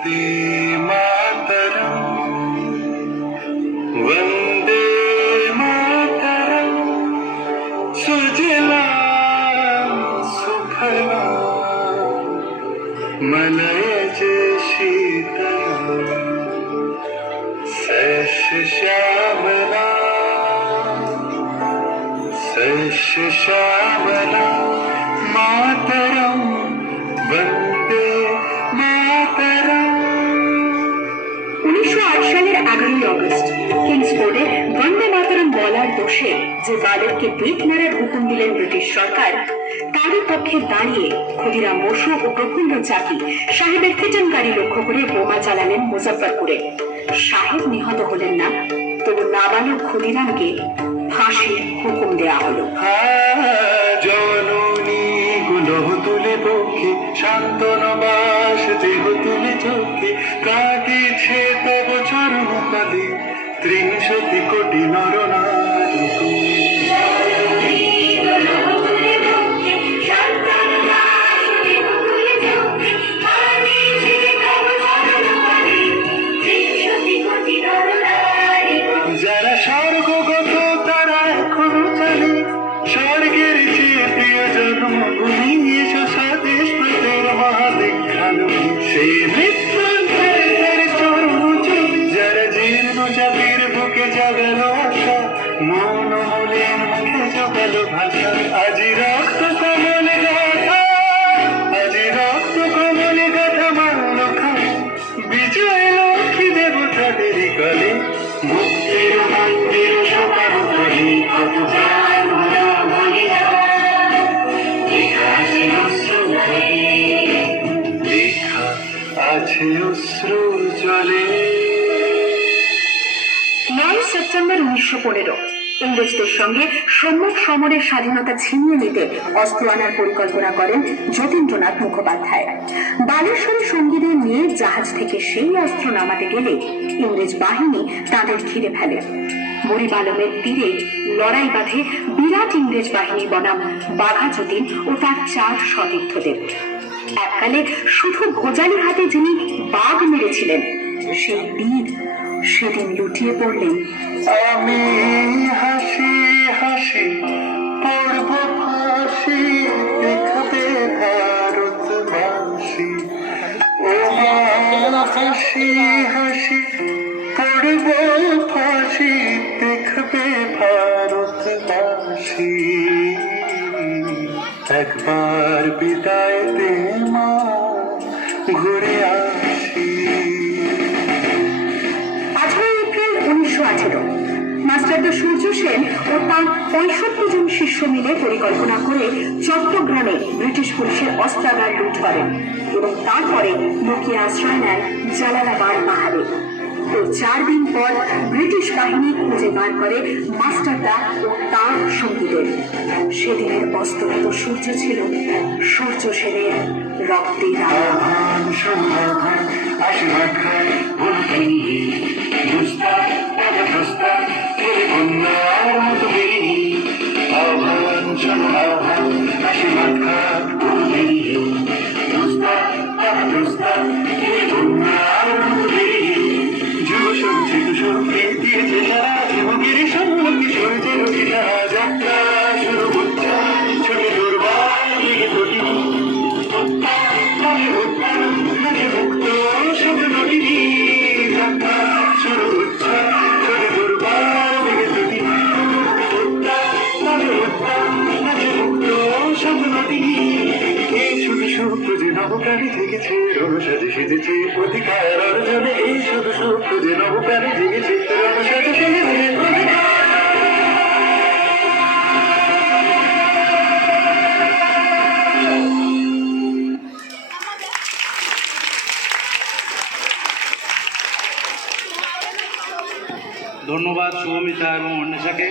वंदे मातरम वंदे मातरम सुजलाम सुफलाम मलयज शीतलाम शस्य श्यामलाम मातरम वंदे मातरम। 1908 সালের 11ই অগস্ট কিংসফোর্ডে বন্দে মাতরম বলার দোষে যে বালককে পিঠ মারার হুকুম দিলেন ব্রিটিশ সরকার, তারই পক্ষে দাঁড়িয়ে ক্ষুদিরাম বসু ও প্রফুল্ল চাকি সাহেবের ফিটন গাড়ি লক্ষ্য করে বোমা চালালেন মুজফ্ফরপুরে। সাহেব নিহত হলেন না, তবু নাবালক ক্ষুদিরামকে ফাঁসির হুকুম দেয়া হলো। জননী গুলহ তুলে বক্ষে শান্তনবাস দেহ তুলে চোখে কাটিছে তব চরণ তলে ৩০ কোটি নরনারী। যারা স্বর্গগত তারা এখনো চলে স্বর্গের চেয়ে প্রিয় জন্মভূমি এসো স্বদেশ প্রতের মহাদীক্ষালু সে মৃত্যুঞ্জয়ের চরম চলে। যারা জীর্ণ জাতির বুকে জাগালো আশা মৌন হলেন মুখে জোগালো ভাষা। আজি রক্ত কমলে গাথা আজি রক্ত কমলে গাথা মানল খায় বিজয় লক্ষ্মী দেবতাদের কলে মুক্তির মন্দির সবার করি কত প্রাণ ভরা বলিদান লেখা আছে অশ্রু লেখা আছে অশ্রু জলে। 9 সেপ্টেম্বর 1915 ইংরেজদের সঙ্গে সম্মুখ সমরের স্বাধীনতা ছিনিয়ে নিতে অস্ত্র আনার পরিকল্পনা করেন যতীন্দ্রনাথ মুখোপাধ্যায়। বালেশ্বরী সঙ্গীদের নিয়ে জাহাজ থেকে সেই অস্ত্র নামাতে গেলে ইংরেজ বাহিনী তাদের ঘিরে ফেলে। বরিবালমের তীরে লড়াই বাঁধে বিরাট ইংরেজ বাহিনী বনাম বাঘা যতীন ও তার 4 সতীর্থদের। এককালে শুধু ভোজালি হাতে যিনি বাঘ মেরেছিলেন, সেই বীর সেদিন লুটিয়ে পড়লেন। আমি হাসি হাসি পড়ব ফাঁসি দেখবে ভারতবাসী ও মা হাসি হাসি পড়ব ফাঁসি দেখবে ভারতবাসী। একবার বিদায় দে মা ঘুরে আসি। 18 এপ্রিল 1918 মাস্টারদা সূর্য সেন ও তার 65 জন শিষ্য মিলে পরিকল্পনা করে চট্টগ্রামে ব্রিটিশ পুলিশের অস্ত্রাগার লুট করেন এবং তারপরে লুকিয়ে আশ্রয় নেন জালালাবাদ পাহাড়ে। তো 4 দিন পর ব্রিটিশ বাহিনী খুঁজে বার করে মাস্টারদা ও তার সঙ্গীদের। সেদিনের অস্তমিত সূর্য ছিল সূর্য সেনের রক্তের আহ্বান সমাধান আশীর্বাদ খায় বলতেন দুস্তার দুস্তার বন্যার মতো বেরিয়ে আহ্বান সমাধান আশীর্বাদ খায় বলতেন দুস্তার দুস্তার বন্যার মতো বেরিয়ে যুব সঞ্চিত শক্তি দিয়েছে সারা যুবকের সম্মুখী সূর্যের পিতা যাত্রা শুরু হচ্ছে ছোট দুর্বার দিকে প্রতিটি মুক্ত সব নদী যাত্রা শুরু হচ্ছে ছোট দুর্বার দিকে প্রতিটি মুক্ত সব নদী এই শুধু সূত্র যে নবপ্রাণী জেগেছে রণসাজে সেজেছে অধিকার অর্জনে এই শুধু সূত্র যে নবপ্রাণী জেগেছে রণসাজে সেজেছে অধিকার। ধন্যবাদ শুভমিতা এবং অন্বেষাকে।